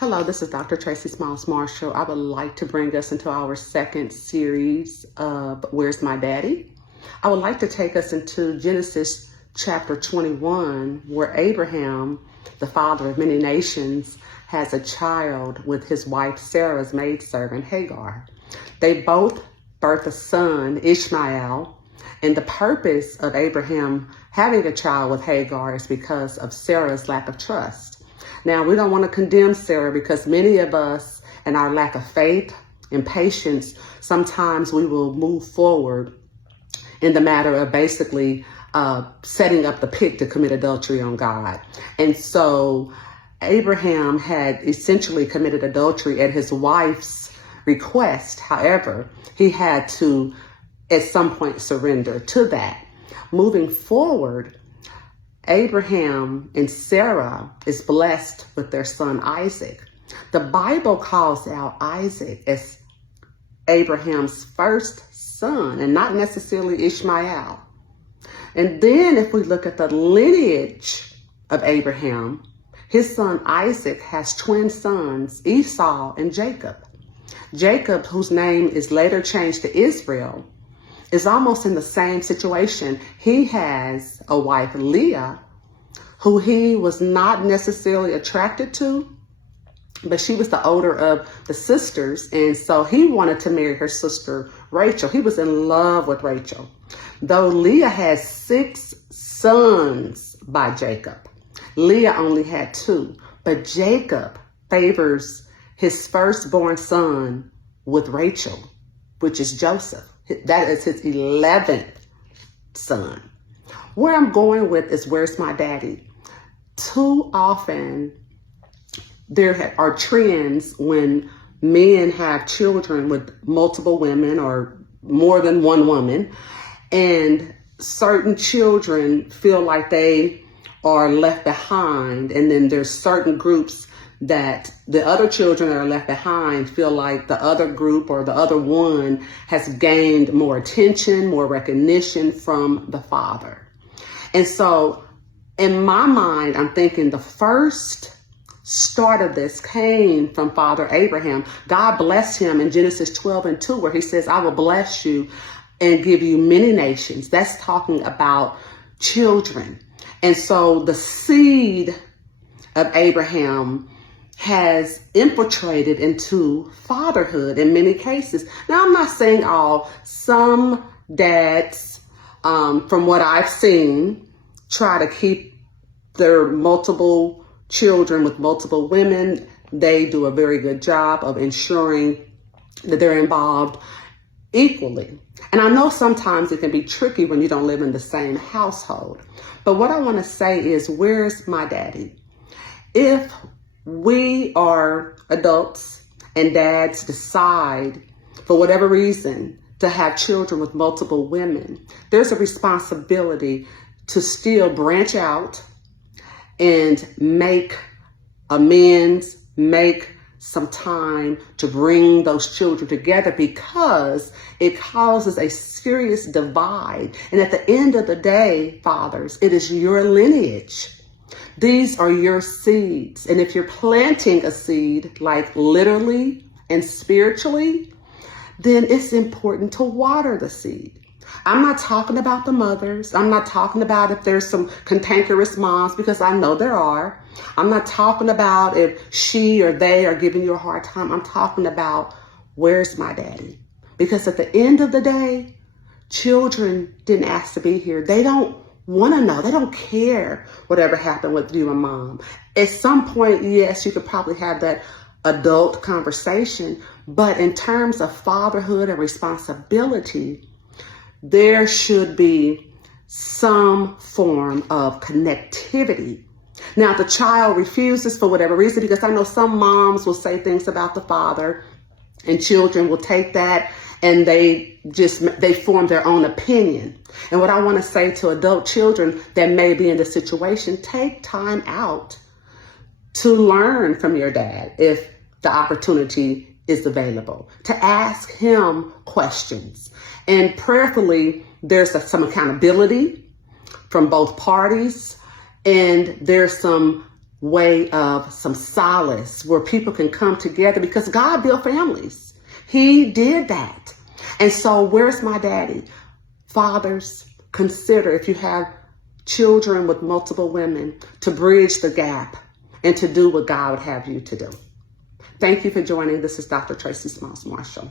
Hello, this is Dr. Tracy Smiles Marshall. I would like to bring us into our second series of Where's My Daddy? I would like to take us into Genesis chapter 21, where Abraham, the father of many nations, has a child with his wife Sarah's maidservant Hagar. They both birth a son, Ishmael, and the purpose of Abraham having a child with Hagar is because of Sarah's lack of trust. Now, we don't want to condemn Sarah because many of us, in our lack of faith and patience, sometimes we will move forward in the matter of basically setting up the pig to commit adultery on God. And so Abraham had essentially committed adultery at his wife's request. However, he had to at some point surrender to that. Moving forward, Abraham and Sarah is blessed with their son Isaac. The Bible calls out Isaac as Abraham's first son and not necessarily Ishmael. And then if we look at the lineage of Abraham, his son Isaac has twin sons, Esau and Jacob. Jacob, whose name is later changed to Israel, is almost in the same situation. He has a wife, Leah, who he was not necessarily attracted to, but she was the older of the sisters. And so he wanted to marry her sister, Rachel. He was in love with Rachel. Though Leah has 6 sons by Jacob, Leah only had 2, but Jacob favors his firstborn son with Rachel, which is Joseph. That is his 11th son. Where I'm going with is where's my daddy? Too often there are trends when men have children with multiple women or more than one woman, and certain children feel like they are left behind. And then there's certain groups that the other children that are left behind feel like the other group or the other one has gained more attention, more recognition from the father. And so in my mind, I'm thinking the first start of this came from Father Abraham. God blessed him in Genesis 12:2, where he says, I will bless you and give you many nations. That's talking about children. And so the seed of Abraham has infiltrated into fatherhood in many cases. Now, I'm not saying all. Some dads, from what I've seen, try to keep their multiple children with multiple women. They do a very good job of ensuring that they're involved equally. And I know sometimes it can be tricky when you don't live in the same household. But what I want to say is, where's my daddy? If we are adults and dads decide, for whatever reason, to have children with multiple women, there's a responsibility to still branch out and make amends, make some time to bring those children together, because it causes a serious divide. And at the end of the day, fathers, it is your lineage. These are your seeds. And if you're planting a seed, like literally and spiritually, then it's important to water the seed. I'm not talking about the mothers. I'm not talking about if there's some cantankerous moms, because I know there are. I'm not talking about if she or they are giving you a hard time. I'm talking about where's my daddy? Because at the end of the day, children didn't ask to be here. They don't want to know. They don't care whatever happened with you and mom. At some point, yes, you could probably have that adult conversation. But in terms of fatherhood and responsibility, there should be some form of connectivity. Now, if the child refuses for whatever reason, because I know some moms will say things about the father and children will take that and they form their own opinion. And what I want to say to adult children that may be in the situation, take time out to learn from your dad if the opportunity is available, to ask him questions. And prayerfully, there's some accountability from both parties, and there's some way of some solace where people can come together because God built families. He did that. And so where's my daddy? Fathers, consider if you have children with multiple women to bridge the gap and to do what God would have you to do. Thank you for joining. This is Dr. Tracy Smiles Marshall.